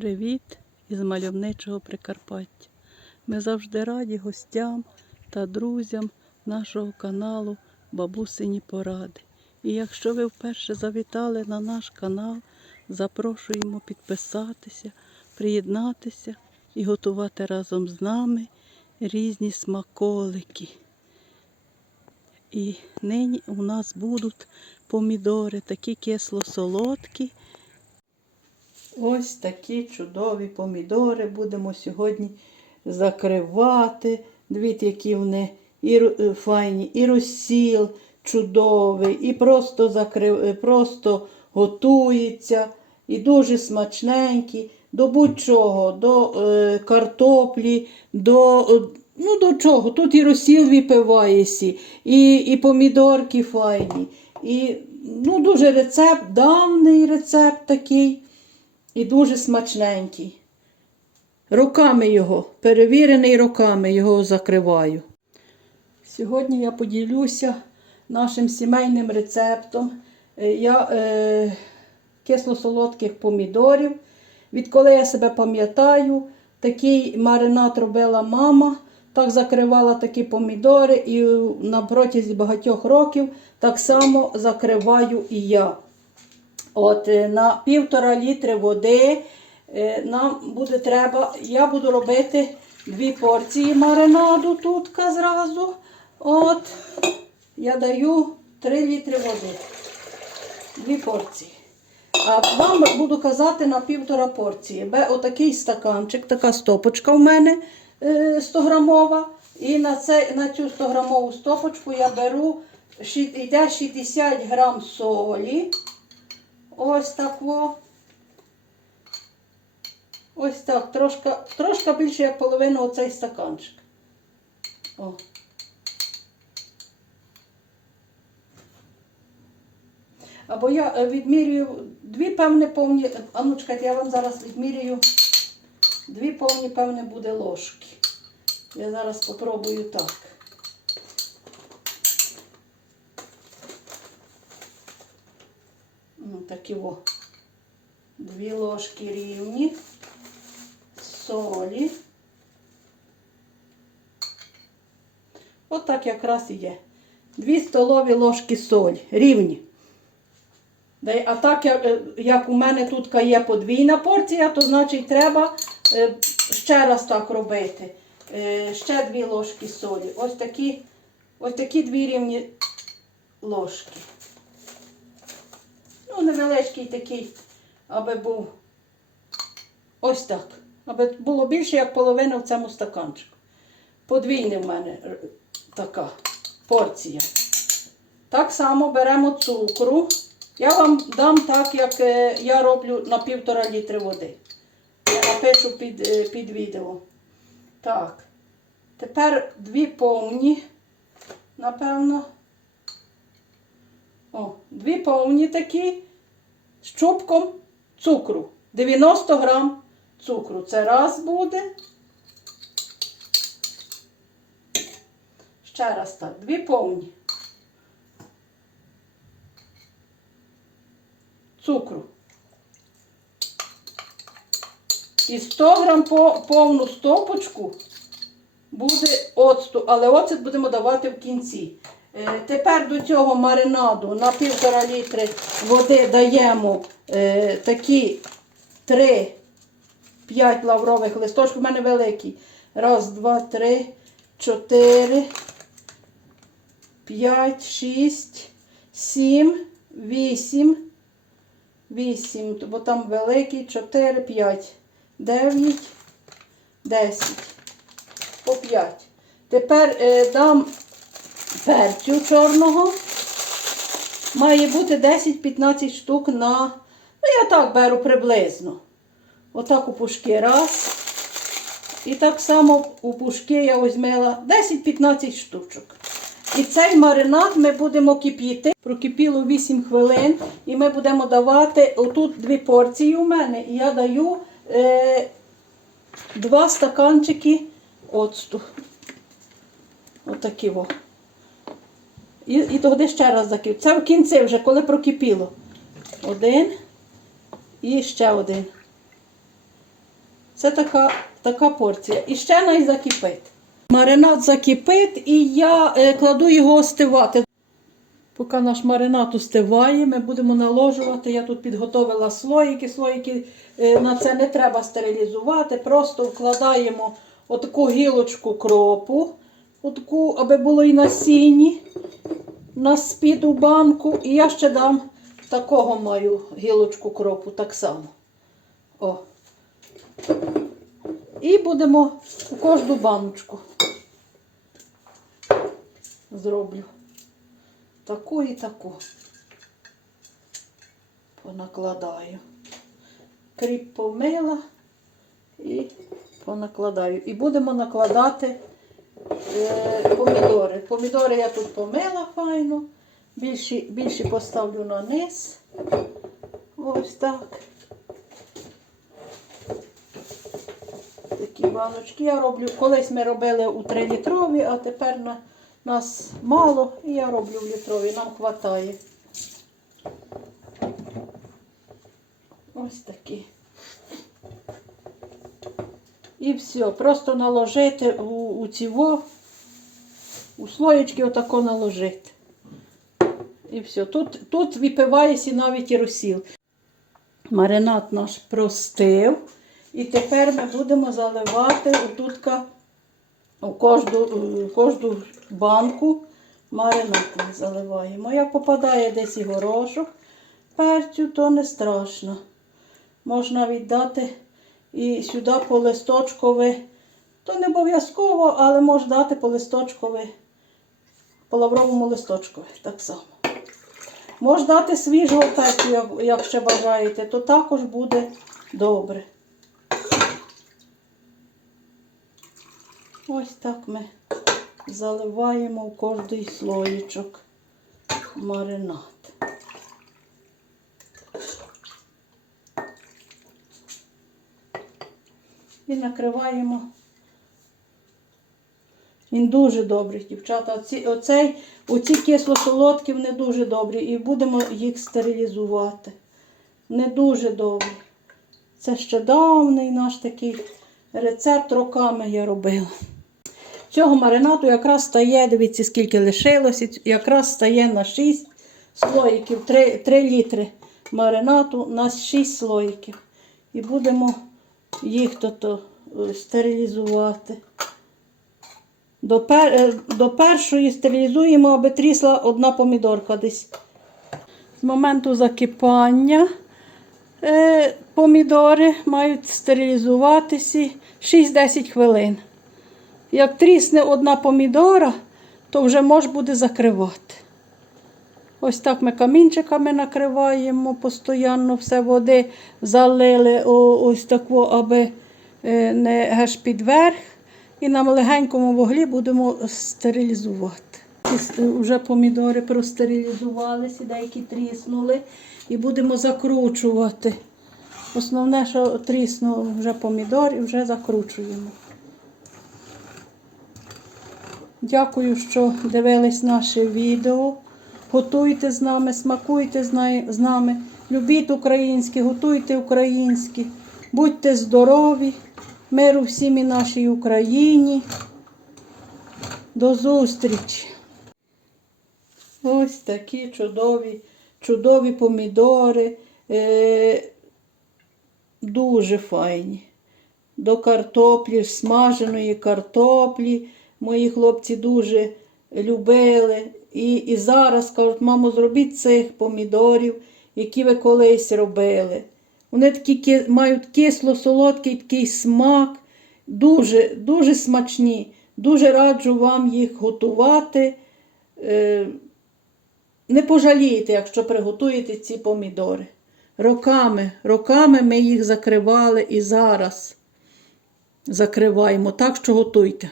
Привіт із мальовничого Прикарпаття. Ми завжди раді гостям та друзям нашого каналу Бабусині Поради. І якщо ви вперше завітали на наш канал, запрошуємо підписатися, приєднатися і готувати разом з нами різні смаколики. І нині у нас будуть помідори, такі кисло-солодкі. Ось такі чудові помідори будемо сьогодні закривати. Дивіться, які вони і е, файні, і розсіл чудовий, і просто, закрив, е, просто готується, і дуже смачненькі. До будь-чого, до е, картоплі, до, е, ну, до чого. Тут і розсіл випиваєсі, і, і помідорки файні. І, ну, дуже рецепт, давний рецепт такий. І дуже смачненький. Руками його, перевірений руками його закриваю. Сьогодні я поділюся нашим сімейним рецептом е, я, е, кисло-солодких помідорів. Відколи я себе пам'ятаю, такий маринад робила мама, так закривала такі помідори, і на протязі багатьох років так само закриваю і я. От е, на півтора літри води е, нам буде треба, я буду робити дві порції маринаду тут зразу. От, я даю 3 літри води. Дві порції. А вам буду казати на півтора порції. Бе отакий стаканчик, така стопочка в мене е, 100 грамова. І на, це, на цю 100 грамову стопочку я беру йде 60 грам солі. Ось так во. Ось так, трошка, трошка більше як половину оцей стаканчик. О. Або я е, відмірюю дві певне повні, а ну чекайте, я вам зараз відмірюю дві повні, певне, буде ложки. Я зараз попробую так. Ну, такі о. Дві ложки рівні, солі. Отак якраз і є. Дві столові ложки солі, рівні. А так, як, е, у мене тут є подвійна порція, то значить треба е, ще раз так робити. Е, Ще дві ложки солі. Ось такі, ось такі дві рівні ложки. Ну, невеличкий такий, аби був ось так. Аби було більше, як половина в цьому стаканчику. Подвійна в мене е, така порція. Так само беремо цукру. Я вам дам так, як е, я роблю на півтора літри води. Я напишу під, е, під відео. Так. Тепер дві повні, напевно. О, дві повні такі з чубком цукру. 90 грам цукру. Це раз буде. Ще раз так. Дві повні. Цукру. І 100 грам по повну стопочку буде оцту, але оцет будемо давати в кінці. Е, тепер до цього маринаду на півтора літри води даємо е, такі 3-5 лаврових листочків. У мене великий. Раз, два, три, чотири, п'ять, шість, сім, вісім. Вісім, бо там великий, чотири, п'ять, дев'ять, десять по 5. Тепер е, дам перцю чорного. Має бути 10-15 штук на. Ну, я так беру приблизно. Отак у пушки раз. І так само у пушки я візьмела 10-15 штучок. І цей маринад ми будемо кипіти. Прокипіло 8 хвилин. І ми будемо давати отут дві порції у мене. І я даю е, два стаканчики оцту. Отакі во. І, і тоді ще раз закип. Це в кінці вже, коли прокипіло. Один і ще один. Це така, така порція. І ще най закипить. Маринад закипить і я е, кладу його остивати. Поки наш маринад остиває, ми будемо наложувати. Я тут підготовила слоїки. Слоїки е, на це не треба стерилізувати. Просто вкладаємо отаку гілочку кропу, отаку, аби було і на сіні, на спід у банку. І я ще дам такого маю гілочку кропу так само. О. І будемо у кожну баночку. Зроблю. Таку і таку. Понакладаю. Кріп помила і понакладаю. І будемо накладати помідори. Помідори я тут помила файно. Більші, більші поставлю на низ. Ось так. Такі баночки я роблю. Колись ми робили у 3 літрові, а тепер на нас мало, і я роблю в літрові, нам вистачає. Ось такі. І все, просто наложити у, у ціво, у слоєчки отако наложити. І все. Тут, тут випивається навіть і розсіл. Маринад наш простив. І тепер ми будемо заливати отутка у кожну, у кожну банку маринад заливаємо. Як попадає десь і горошок, перцю, то не страшно. Можна віддати і сюди по листочкові. То не обов'язково, але можна дати по листочкові, по лавровому листочкові так само. Можна дати свіжого перцю, як, як ще бажаєте, то також буде добре. Ось так ми заливаємо в кожний слоєчок маринад. І накриваємо. Він дуже добрий, дівчата. Оці, оцей, оці кисло-солодкі вони дуже добрі. І будемо їх стерилізувати. Не дуже добрі. Це ще давний наш такий рецепт роками я робила. Цього маринаду якраз стає, дивіться, скільки лишилося, якраз стає на 6 слоїків, 3, 3 літри маринаду на 6 слоїків. І будемо їх то стерилізувати. До, пер, е, до першої стерилізуємо, аби трісла одна помідорка десь. З моменту закипання е, помідори мають стерилізуватися 6-10 хвилин. Як трісне одна помідора, то вже можна буде закривати. Ось так ми камінчиками накриваємо постійно, все води залили ось таку, аби е, не аж під. І на легенькому вуглі будемо стерилізувати. Вже помідори простерилізувалися, деякі тріснули. І будемо закручувати. Основне, що тріснув вже помідор і вже закручуємо. Дякую, що дивились наше відео. Готуйте з нами, смакуйте з нами. Любіть українське, готуйте українське. Будьте здорові, миру всім нашій Україні. До зустрічі! Ось такі чудові, чудові помідори. Е, дуже файні. До картоплі, смаженої картоплі. Мої хлопці дуже любили. І і зараз кажуть, мамо, зробіть цих помідорів, які ви колись робили. Вони такі мають кисло-солодкий такий смак, дуже дуже смачні. Дуже раджу вам їх готувати. Е, не пожалієте, якщо приготуєте ці помідори. Роками, роками ми їх закривали і зараз закриваємо. Так що готуйте.